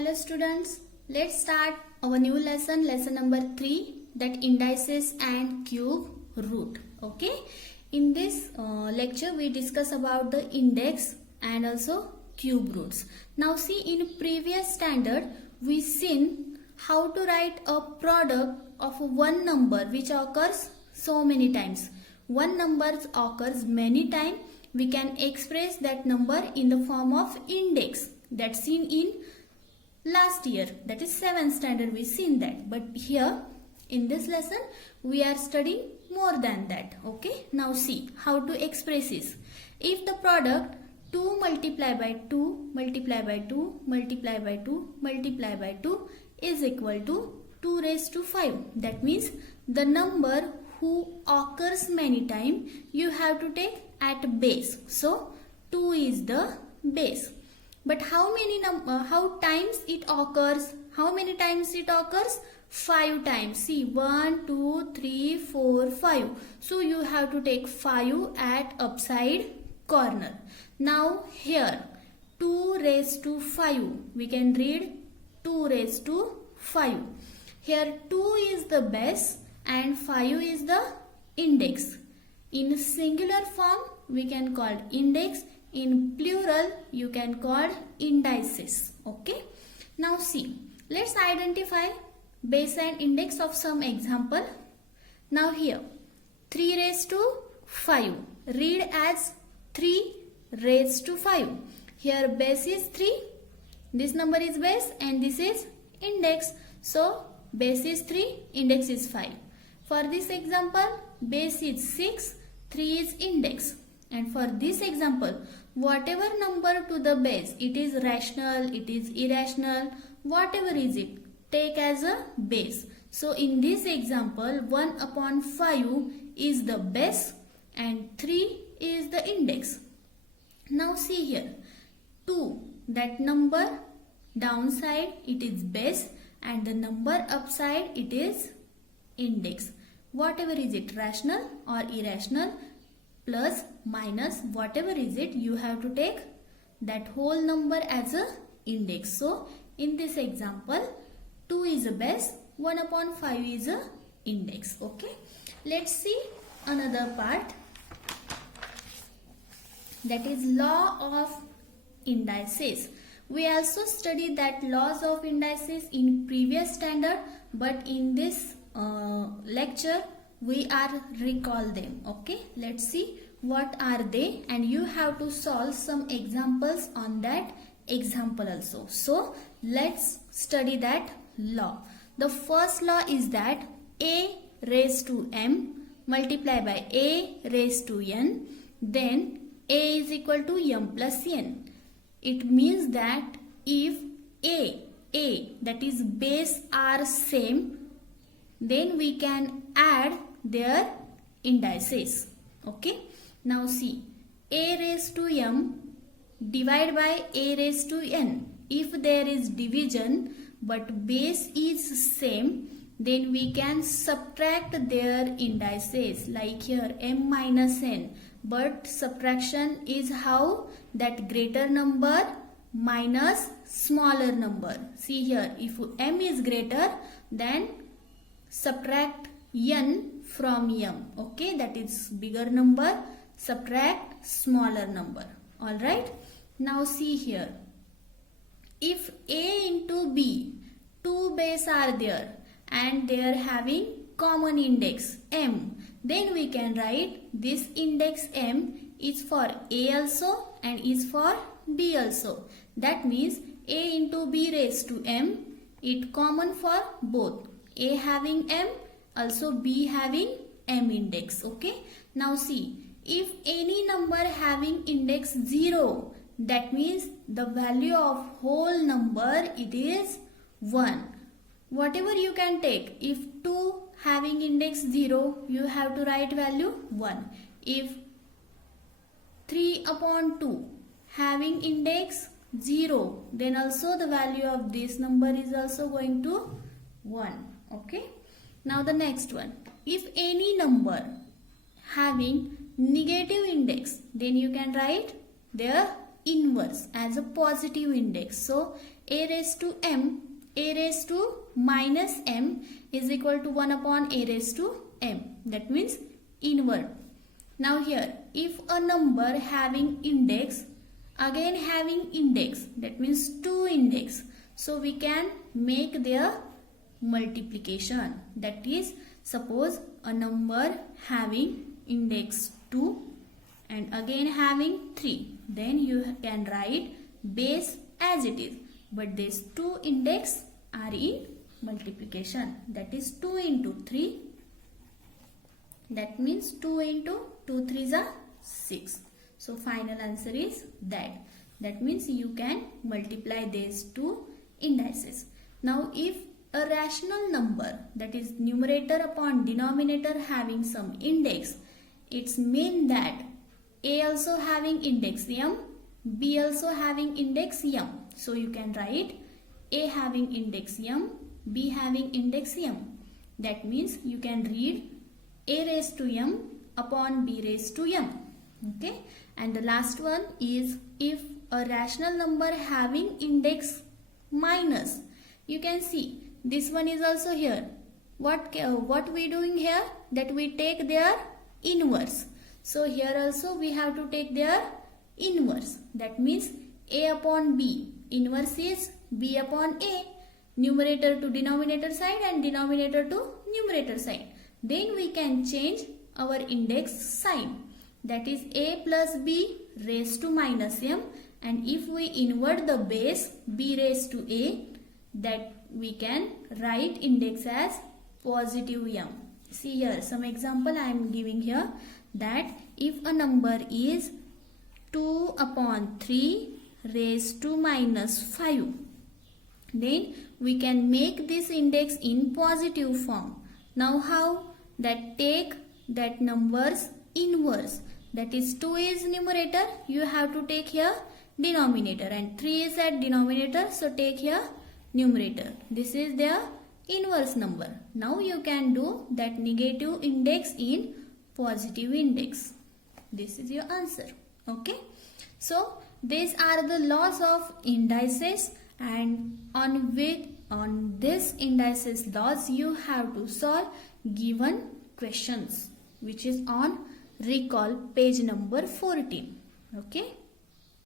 Hello students, let's start our new lesson, lesson number 3, that indices and cube root. Okay, in this lecture we discuss about the index and also cube roots. Now see, in previous standard we seen how to write a product of one number which occurs so many times. One number occurs many times, we can express that number in the form of index. That's seen in last year, that is 7th standard, we seen that. But here in this lesson we are studying more than that. Okay, now see how to express this. If the product 2 multiplied by 2 multiplied by 2 multiplied by 2 multiplied by 2 is equal to 2 raised to 5, that means the number who occurs many times you have to take at base. So 2 is the base. But how times it occurs? How many times it occurs? 5 times. See, 1, 2, 3, 4, 5. So you have to take 5 at upside corner. Now here 2 raised to 5. We can read 2 raised to 5. Here 2 is the base and 5 is the index. In singular form we can call index. In plural you can call indices. Okay, now see, let's identify base and index of some example. Now here 3 raised to 5, read as 3 raised to 5. Here base is 3, this number is base and this is index. So base is 3, index is 5. For this example, base is 6, 3 is index. And for this example, whatever number to the base, it is rational, it is irrational, whatever is it, take as a base. So in this example, 1 upon 5 is the base and 3 is the index. Now see here, 2, that number downside it is base and the number upside it is index. Whatever is it, rational or irrational, plus minus whatever is it, you have to take that whole number as a index. So in this example 2 is a base, 1 upon 5 is a index. Okay, let's see another part, that is law of indices. We also studied that laws of indices in previous standard, but in this lecture we are recall them. Okay, let's see what are they and you have to solve some examples on that example also. So let's study that law. The first law is that a raised to m multiplied by a raised to n, then a is equal to m plus n. It means that if a that is base are same, then we can add their indices. Okay, now see, a raised to m divided by a raised to n. If there is division but base is same, then we can subtract their indices, like here m minus n. But subtraction is how? That greater number minus smaller number. See here, if m is greater, then subtract n from m. Okay, that is bigger number, subtract smaller number. Alright, now see here, if a into b, 2 base are there and they are having common index m, then we can write this index m is for a also and is for b also. That means a into b raised to m, it common for both, a having m, also b having m index. Okay, now see, if any number having index 0, that means the value of whole number it is 1. Whatever you can take, if 2 having index 0, you have to write value 1. If 3 upon 2 having index 0, then also the value of this number is also going to 1. Okay, now the next one, if any number having negative index, then you can write their inverse as a positive index. So a raised to m, a raised to minus m is equal to 1 upon a raised to m. That means invert. Now here, if a number having index, again having index, that means 2 index. So we can make their multiplication. That is, suppose a number having index 2 and again having 3. Then you can write base as it is. But these 2 index are in multiplication. That is 2 into 3. That means 2 into 2 3s are 6. So final answer is that. That means you can multiply these 2 indices. Now if a rational number, that is numerator upon denominator having some index, it's mean that a also having index m, b also having index m. So you can write a having index m, b having index m. That means you can read a raised to m upon b raised to m. Okay. And the last one is if a rational number having index minus. You can see this one is also here. What we doing here? That we take their inverse. So here also we have to take their inverse. That means a upon b. Inverse is b upon a. Numerator to denominator side and denominator to numerator side. Then we can change our index sign. That is a plus b raised to minus m. And if we invert the base b raised to a, that we can write index as positive m. See here some example I am giving here, that if a number is 2 upon 3 raised to minus 5, then we can make this index in positive form. Now how? That take that number's inverse. That is 2 is numerator, you have to take here denominator, and 3 is at denominator, so take here numerator. This is their inverse number. Now you can do that negative index in positive index. This is your answer. Okay. So these are the laws of indices, and on this indices laws you have to solve given questions, which is on recall page number 14. Okay.